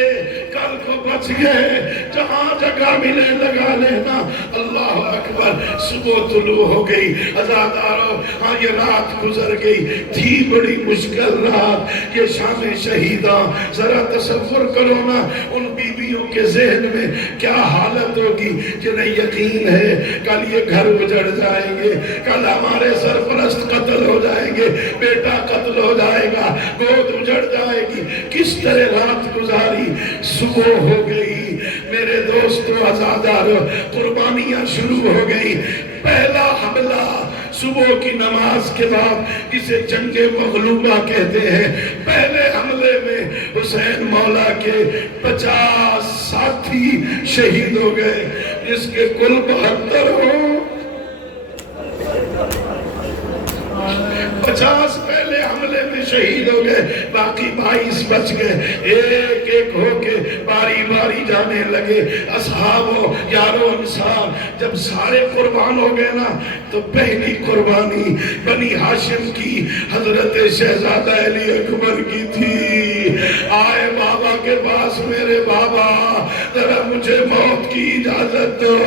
کل کو بچ گئے جہاں جگہ ملے لگا لینا۔ اللہ اکبر، صبح طلوع ہو گئی۔ عزادارو، ہاں یہ رات گزر گئی، تھی بڑی مشکل رات۔ یہ شام شہیداں، ذرا تصور کرو نا ان بیویوں کے ذہن میں کیا حالت ہوگی جنہیں یقین ہے کل یہ گھر اجڑ جائیں گے، کل ہمارے سرپرست قتل ہو جائیں گے، بیٹا قتل ہو جائے گا، گود اجڑ جائے گی۔ کس طرح رات گزاری؟ صبح ہو گئی میرے دوستو عزادارو، قربانیاں شروع ہو گئی۔ پہلا حملہ صبح کی نماز کے بعد اسے جنگ مغلوبہ کہتے ہیں۔ پہلے حملے میں حسین مولا کے 50 ساتھی شہید ہو گئے، جس کے کل 72 ہوں۔ 50 پہلے حملے میں شہید ہو گئے، باقی 22 بچ گئے۔ ایک ایک ہو کے باری باری جانے لگے۔ اصحابو، یارو انصار، جب سارے قربان ہو گئے نا تو پہلی قربانی بنی ہاشم کی حضرت شہزادہ علی اکبر کی تھی۔ آئے بابا کے پاس، میرے بابا ذرا مجھے موت کی اجازت دو،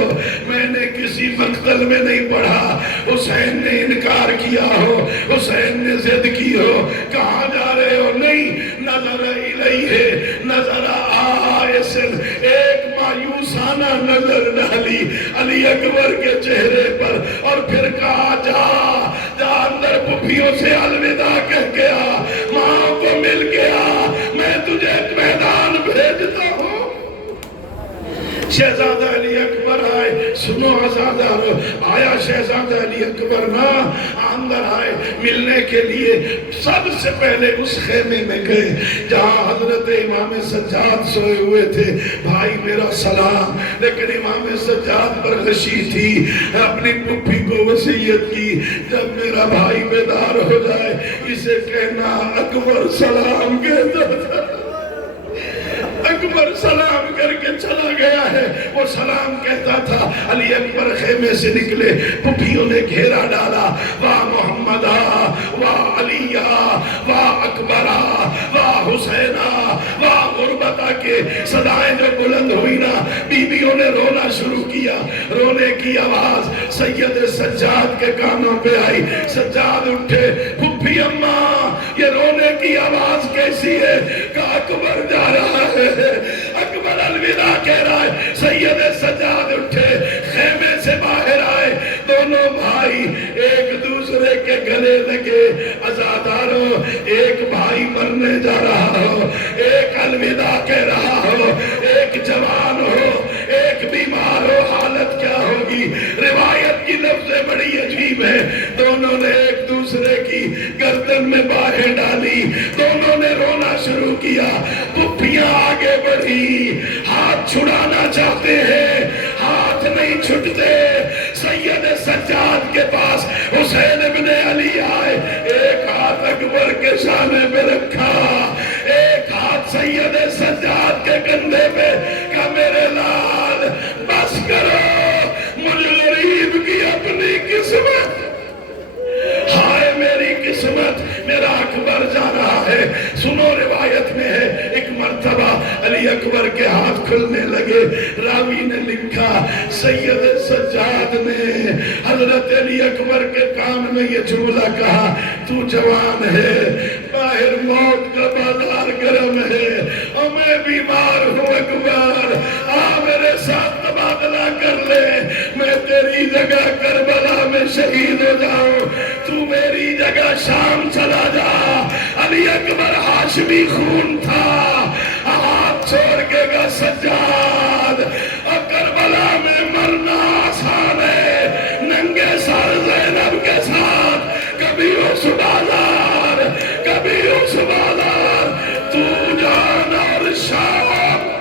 میں نے کسی مقتل میں نہیں پڑھا، حسین نے انکار کیا ہو، حسین نے ضد کی ہو، کہاں جا رہے ہو؟ نہیں، نظر الیہ، نظر آئسن، ایک مایوسانہ نظر ڈالی علی اکبر کے چہرے پر اور پھر کہا جا اندر پھپھیوں سے الوداع کہہ کے آ، ماں کو مل کے آ، میں تجھے میدان بھیجتا ہوں۔ شہزادہ علی اکبر آئے۔ سنو عزادارو، آیا شہزادہ علی اکبر نا اندر آئے ملنے کے لیے۔ سب سے پہلے اس خیمے میں گئے جہاں حضرت امام سجاد سوئے ہوئے تھے۔ بھائی میرا سلام، لیکن امام سجاد پر غشی تھی، اپنی پھپھی کو وصیت کی جب میرا بھائی بیدار ہو جائے اسے کہنا اکبر سلام کہتا تھا، اکبر اکبر سلام کر کے چلا گیا ہے، وہ سلام کہتا تھا۔ علی اکبر خیمے سے نکلے، پھپھیوں نے گھیرا ڈالا، واہ محمدہ، واہ علیہ، واہ اکبرہ، واہ حسینہ، واہ غربتہ کے صدائیں جو بلند ہوئی نا، بیویوں نے رونا شروع کیا۔ رونے کی آواز سید سجاد کے کانوں پہ آئی۔ سجاد اٹھے، پھپھی اماں یہ رونے کی آواز کیسی ہے؟ کہ اکبر جا رہا ہے، اکبر الوداع کہہ رہا ہے۔ سید سجاد اٹھے، خیمے سے باہر آئے، دونوں بھائی ایک دوسرے کے گلے لگے۔ عزاداروں، ایک بھائی مرنے جا رہا ہو، ایک الوداع کہہ رہا ہو، ایک جوان ہو، ایک بیمار ہو، حالت کیا ہوگی؟ روایت کی لفظیں بڑی عجیب ہے۔ دونوں نے ایک دوسرے کی گردن میں باہیں ڈالی، دونوں نے رونا شروع کیا۔ پھپھیاں آگے بڑھی، ہاتھ چھڑانا چاہتے ہیں، ہاتھ نہیں چھٹتے۔ سید سجاد کے پاس حسین ابن علی آئے، ایک ہاتھ اکبر کے شانے پہ رکھا، ایک ہاتھ سید سجاد کے کندھے پہ، کہا میرے لال بس کرو، مجھ غریب کی اپنی قسمت، ہائے میری قسمت، میرا اکبر جا رہا ہے۔ سنو روایت میں ہے، ایک مرتبہ علی اکبر کے ہاتھ کھلنے لگے۔ راوی نے لکھا، سید سجاد نے حضرت علی اکبر کے کان میں یہ جملہ کہا، تو جوان ہے، باہر موت کا بازار گرم ہے، اور میں بیمار ہوں اکبر، آ میرے ساتھ تبادلہ کر لے، میں تیری جگہ کربلا میں شہید ہو جاؤں، تو میری جگہ شام چلا جا۔ علی اکبر ہاشمی خون تھا، ہاتھ چھوڑ کے گا سجاد، اور کربلا میں مرنا آسان ہے، ننگے سر زینب کے ساتھ، کبھی اس بازار، کبھی اس بازار، تو جان اور شام،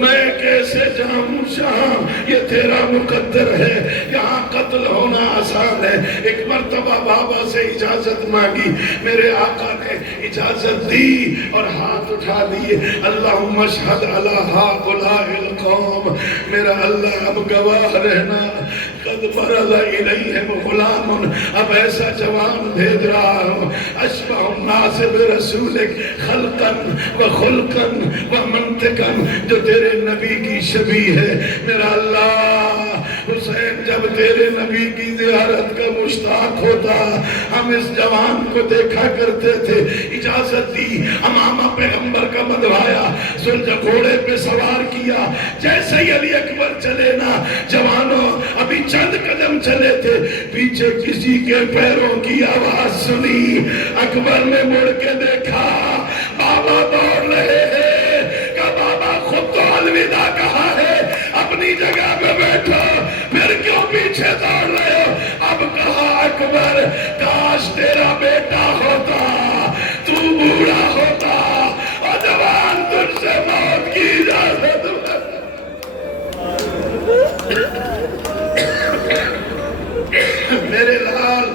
میں کیسے جاؤں شام، یہ تیرا مقدر ہے، یہاں قتل ہونا آسان ہے۔ ایک مرتبہ بابا سے اجازت مانگی، میرے آقا نے اجازت دی اور ہاتھ اٹھا دیے۔ اللہم اشہد علی ہؤلاء القوم، میرا اللہ اب گواہ رہنا، قد برز الیہم غلام، اب ایسا جوان بھیج رہا ہوں، اشبہ الناس برسولک خلقا و خلقا و منطقا، جو تیرے نبی کی شبیہ ہے۔ میرا اللہ، حسین جب تیرے نبی کی زیارت کا مشتاق ہوتا، ہم اس جوان کو دیکھا کرتے تھے۔ اجازت دی، امامہ پیغمبر کا بدھوایا، سلجھ گھوڑے پہ سوار کیا۔ جیسے ہی علی اکبر چلے نا، جوانوں ابھی چند قدم چلے تھے، پیچھے کسی کے پیروں کی آواز سنی۔ اکبر نے مڑ کے دیکھا، بابا دوڑ رہے ہیں، کہ بابا خود تو الوداع کہا ہے، اپنی جگہ پہ بیٹھو، پھر کیوں پیچھے دوڑ رہے ہو؟ اب کہا اکبر، کاش تیرا بیٹا ہوتا، تو بوڑھا ہوتا، اور جوان تجھ سے موت کی اجازت میرے لال،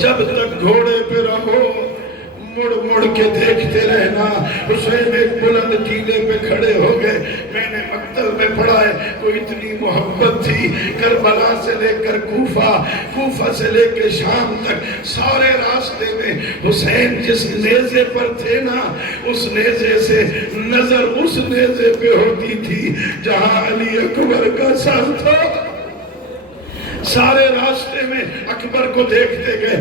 جب تک گھوڑے پہ رہو مڑ مڑ کے دیکھتے رہنا۔ حسین ایک بلند ٹیلے پہ کھڑے ہو گئے، میں نے مقتل میں پڑھا ہے، کوئی اتنی محبت تھی، کربلا سے لے کر کوفہ، کوفہ سے لے کے شام تک، سارے راستے میں حسین جس نیزے پر تھے نا، اس نیزے سے نظر اس نیزے پہ ہوتی تھی جہاں علی اکبر کا سر تھا۔ سارے راستے میں اکبر کو دیکھتے گئے،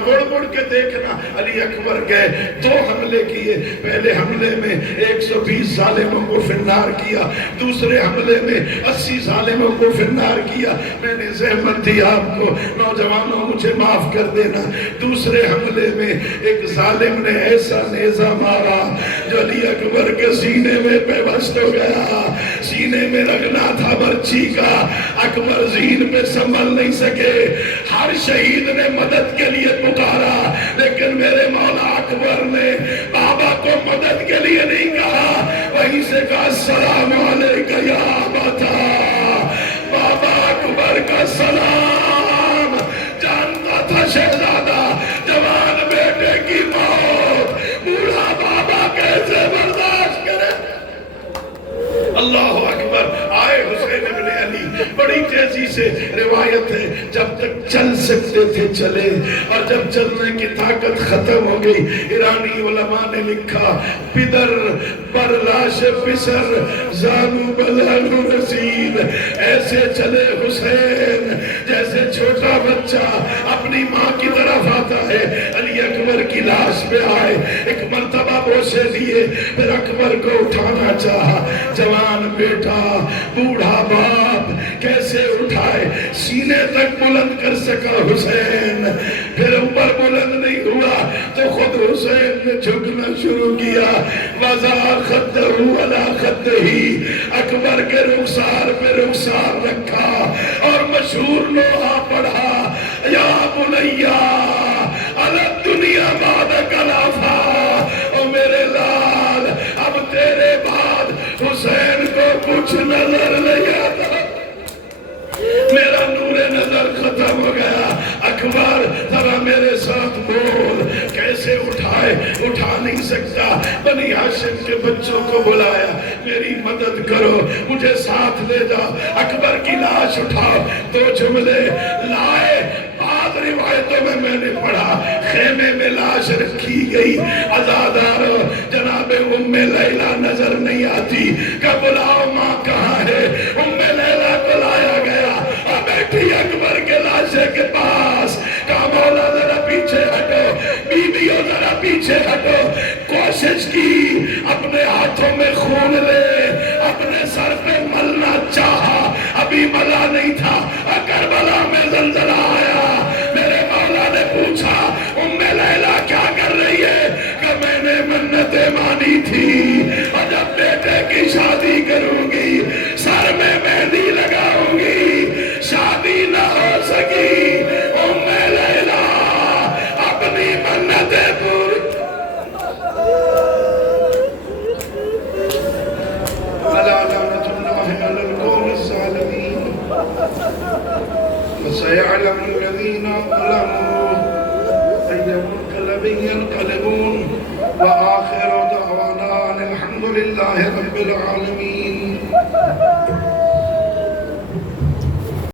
مڑ مڑ کے دیکھنا۔ علی اکبر گئے، 2 حملے کیے، پہلے حملے میں 120 ظالموں کو فنار کیا، دوسرے حملے میں 80 ظالموں کو فنار کیا۔ میں نے زحمت دی آپ کو، نوجوانوں مجھے معاف کر دینا، دوسرے حملے میں ایک ظالم نے ایسا نیزہ مارا جو علی اکبر کے سینے میں پیوست ہو گیا، سینے میں رگنا تھا برچی کا، اکبر زین پہ سنبھل نہیں سکے۔ ہر شہید نے مدد کے لیے پکارا، لیکن میرے مولا اکبر نے بابا کو مدد کے لیے نہیں کہا، وہیں سے کہا السلام علیکہ یا ابتا، بابا اکبر کا سلام۔ جانتا تھا شہزادہ جوان بیٹے کی موت، بوڑھا بابا کہہ بڑی تیزی سے روایت ہے جب تک چل سکتے تھے چلے، اور جب چلنے کی طاقت ختم ہو گئی ایرانی علماء نے لکھا پدر پر لاش پسر زانو بلانو رسید، ایسے چلے حسین جیسے چھوٹا بچہ اپنی ماں کی طرف آتا ہے۔ علی اکبر کی لاش پہ آئے، ایک مرتبہ بوسے دیے، پھر اکبر کو اٹھانا چاہا، جوان بیٹا بوڑھا باپ کیسے اٹھائے، سینے تک بلند کر سکا حسین، پھر اوپر بلند نہیں ہوا تو خود حسین نے جھکنا شروع کیا، وَضَعَ خَدَّهُ عَلَى خَدِّهِ، اکبر کے رخسار پہ رخسار رکھا اور مشہور لوحہ پڑھا، یا بنیا علی الدنیا بعدک لافا، او میرے لال اب تیرے بعد حسین کو کچھ نظر نہیں آتا، میرا نور نظر ختم ہو گیا۔ اکبر ذرا میرے ساتھ بول، کیسے اٹھائے، اٹھا نہیں سکتا، بنی ہاشم کے بچوں کو بلایا، میری مدد کرو، مجھے ساتھ لے جاؤ، اکبر کی لاش اٹھاؤ، دو جملے لائے، بعد روایتوں میں نے پڑھا خیمے میں لاش رکھی گئی، عزادارو جناب ام لیلہ نظر نہیں آتی، کہ بلاؤ ماں کہاں ہے، ام لیلہ کو لایا گیا اور بیٹھی اکبر کے لاشے کے پاس، کہا مولا ذرا پیچھے ہٹو، بیویوں ذرا پیچھے ہٹو، کوشش کی اپنے ہاتھوں میں خون لے اپنے سر پہ ملنا چاہا، ابھی ملا نہیں تھا، کربلا میں زلزلہ آیا، میرے مولا نے پوچھا ام لیلہ کیا کر رہی ہے، کہ میں نے منتیں مانی تھی اور جب بیٹے کی شادی کروں گی سر میں مہندی لگاؤں گی، شادی نہ ہو سکی، ام لیلہ اپنی منتیں پوری، الا لعنۃ اللہ علی القوم الظالمین، وسيعلم الذين ظلموا أي منقلب ينقلبون، وآخر دعوانا الحمد لله رب العالمين.